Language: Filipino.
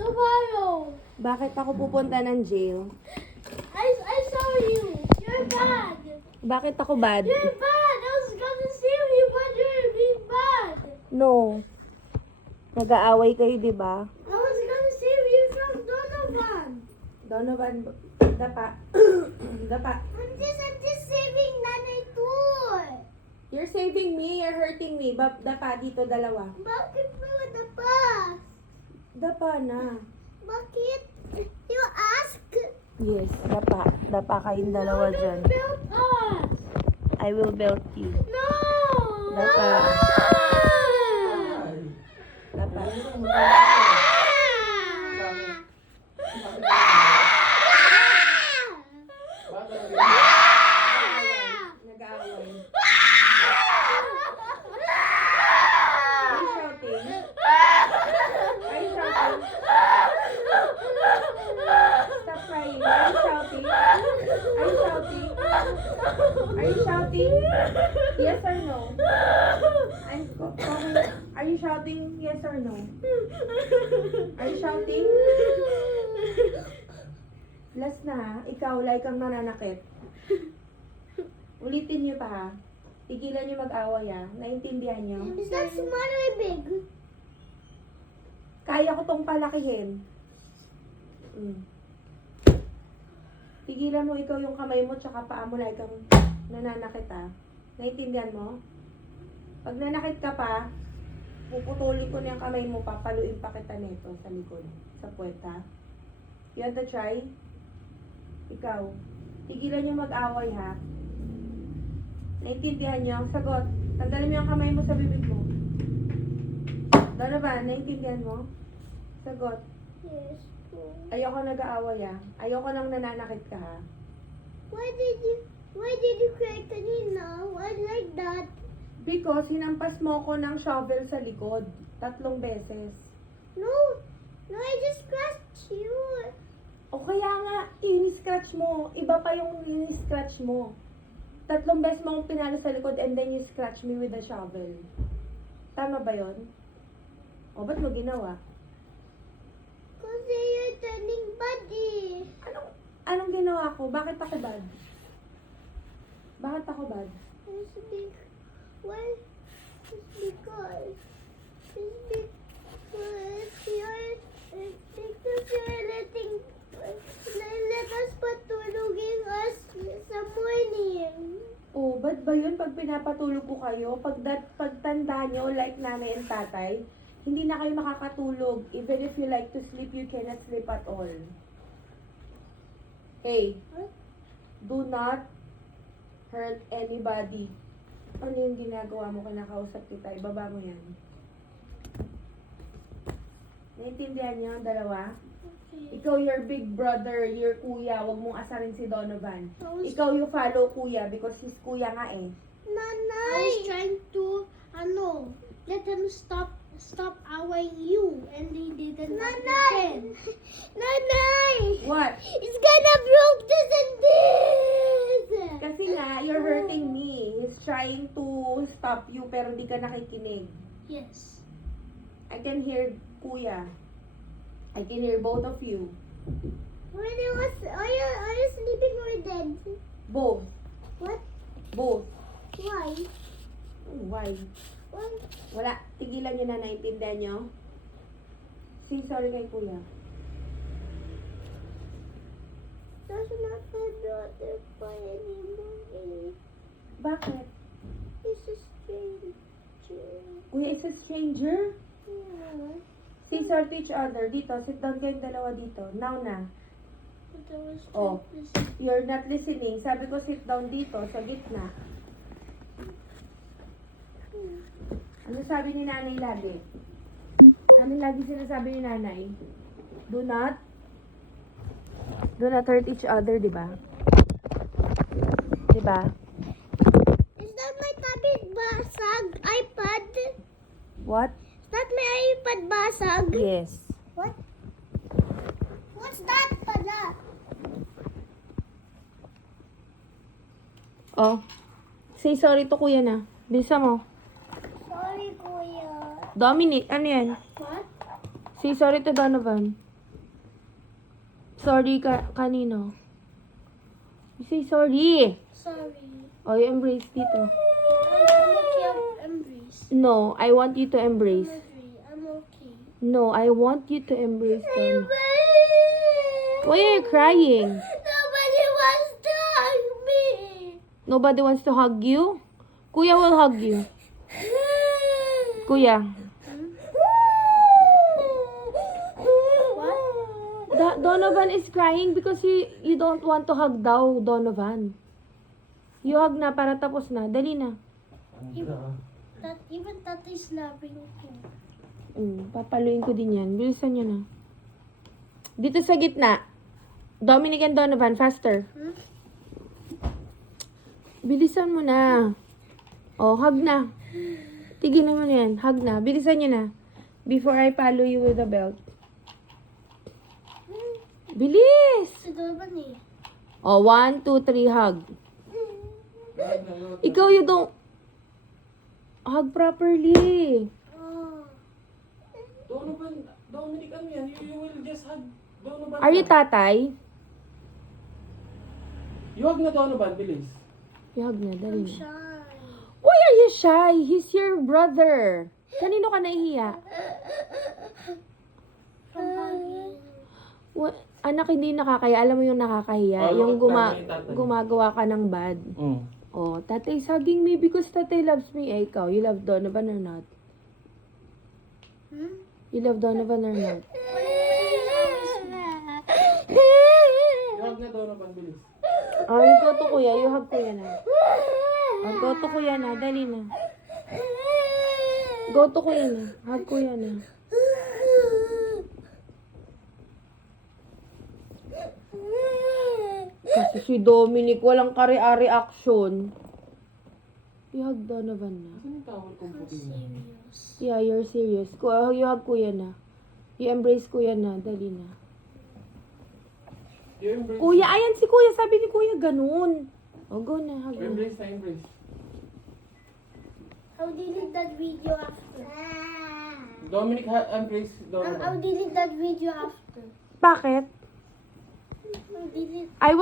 Tomorrow. Bakit ako pupunta ng jail? I saw you. You're bad. Bakit ako bad? You're bad. I was gonna save you, but you're being bad. No. Nag-aaway kayo, di ba? I was gonna save you from Donovan. Donovan, dapa. Dapa. I'm just saving Nanay too. You're saving me, you're hurting me. Dapa dito, dalawa. Bakit mo the pass? Dapa na. Bakit? You ask? Yes, dapa. Dapa kayong dalawa dyan. Build us. I will belt you. No. Dapa. Dapa. Nag-aaway. Are you shouting? Are you shouting? Stop crying. Are you shouting? Are you shouting? Are you shouting? Yes or no? I'm talking. Are you shouting? Yes or no? Are you shouting? Last na ha. Ikaw, like kang nananakit. Ulitin niyo pa ha. Tigilan niyo mag-away ha. Naintindihan niyo? Is that small or big? Kaya ko tong palakihin. Tigilan mo ikaw yung kamay mo tsaka paa mo like kang nananakit ha. Naintindihan mo? Pag nanakit ka pa, puputulin ko na yung kamay mo, papaluin pa kita nito sa likod, sa puwet ha. You want to try? Ikaw. Tigilan niyo mag-away ha. Naintindihan niyo? Sagot. Tanggalin mo yung kamay mo sa bibig mo. Donovan, naintindihan mo? Sagot. Yes. Ayoko nag-aaway ha. Ayoko nang nananakit ka ha. Why did you cry kanina? Why like that? Because hinampas mo ko ng shovel sa likod. 3 beses. No, I just scratched you. O kaya nga, ini-scratch mo. Iba pa yung ini-scratch mo. 3 beses mo akong pinalo sa likod and then you scratch me with a shovel. Tama ba yon? O, ba't mo ginawa? Kasi you're turning body. Anong ginawa ko? Bakit ako bad? Bakit ako bad? It's because you're letting let us patulugin us sa morning. Oh, ba't ba yun pag pinapatulog ko kayo? Pagtanda nyo, like nanay and tatay, hindi na kayo makakatulog. Even if you like to sleep, you cannot sleep at all. Hey, do not hurt anybody. Ano yung ginagawa mo? Kinakausap kita. Ibaba mo yan. Naintindihan niyo ang dalawa? Ikaw your big brother, your kuya. Huwag mong asarin si Donovan. Ikaw yung follow kuya because he's kuya nga eh. Nanay! I was trying to, let him stop awing you and he didn't understand. Nanay! What? It's gonna broke this and this! Kasi nga, you're hurting me. He's trying to stop you pero di ka nakikinig. Yes. I can hear kuya. I can hear both of you. When it was, are you sleeping or dead? Both. What? Both. Why? Why? Why? Wala. Tigilan nyo na, naintindihan nyo? Say sorry kay kuya. That's not my brother boy anymore. Bakit? He's a stranger. Kuya is a stranger? Yeah. Say sorry to each other. Dito, sit down kayong dalawa dito. Now na. But I was Oh. trying to sleep. You're not listening. Sabi ko sit down dito, sa gitna. Ano sabi ni nanay lagi? Ano lagi sinasabi ni nanay? Do not hurt each other, di ba? Di ba? Is that my tablet basag? iPad? What? Is that my iPad basag? Yes. What? What's that pala? Oh. Say sorry to kuya na. Bisa mo. Sorry, Kuya. Dominic, ano yan? What? Say sorry to Donovan. Sorry kanino? You say sorry. Sorry. Oh, you embrace dito. I'm okay. Embrace. No, I want you to embrace. I'm okay. No, I want you to embrace Donovan. Why are you crying? Nobody wants to hug me. Nobody wants to hug you? Kuya will hug you. Kuya. What? Donovan is crying because you don't want to hug daw, Donovan. You hug na para tapos na. Dali na. Even Tata is loving him. Papaluin ko din yan. Bilisan nyo na. Dito sa gitna. Dominic and Donovan, faster. Bilisan mo na. Oh, hug na. Tigilan mo na yan. Hug na. Bilisan nyo na. Before I follow you with the belt. Bilis! Si Donovan eh. Oh, 1, 2, 3, hug. Ikaw you don't hug properly. Oh. Donovan, Dominic, ano yan? You will just hug Donovan. Are you tatay? You hug na Donovan, bilis. You hug na, dali I'm na. shy. Why are you shy? He's your brother. Kanino ka nahihiya? From hugging. Anak, hindi nakakaya. Alam mo yung nakakahiya. Oh, yung tatay, tatay. gumagawa ka ng bad. Oh, tatay hugging me because tatay loves me. Eh, ikaw, you love Donovan or not? You love Donovan or not? You hug na Donovan, bilis. Oh, you go to kuya. You hug kuya na. Oh, go to kuya na. Dali na. Go to kuya na. Hug kuya na. Kasi si Dominic, walang reaction. You hug Donovan na. Saan yung towel kong puti na? Serious. Yeah, you're serious. You hug kuya na. You embrace kuya na. Dali na. You embrace. Kuya, ayan si kuya. Sabi ni kuya, ganun. O, go na. Hug na. Embrace na, embrace. I'll delete that video after. Dominic, embrace Donovan. I'll delete that video after. Bakit? I'll delete. I will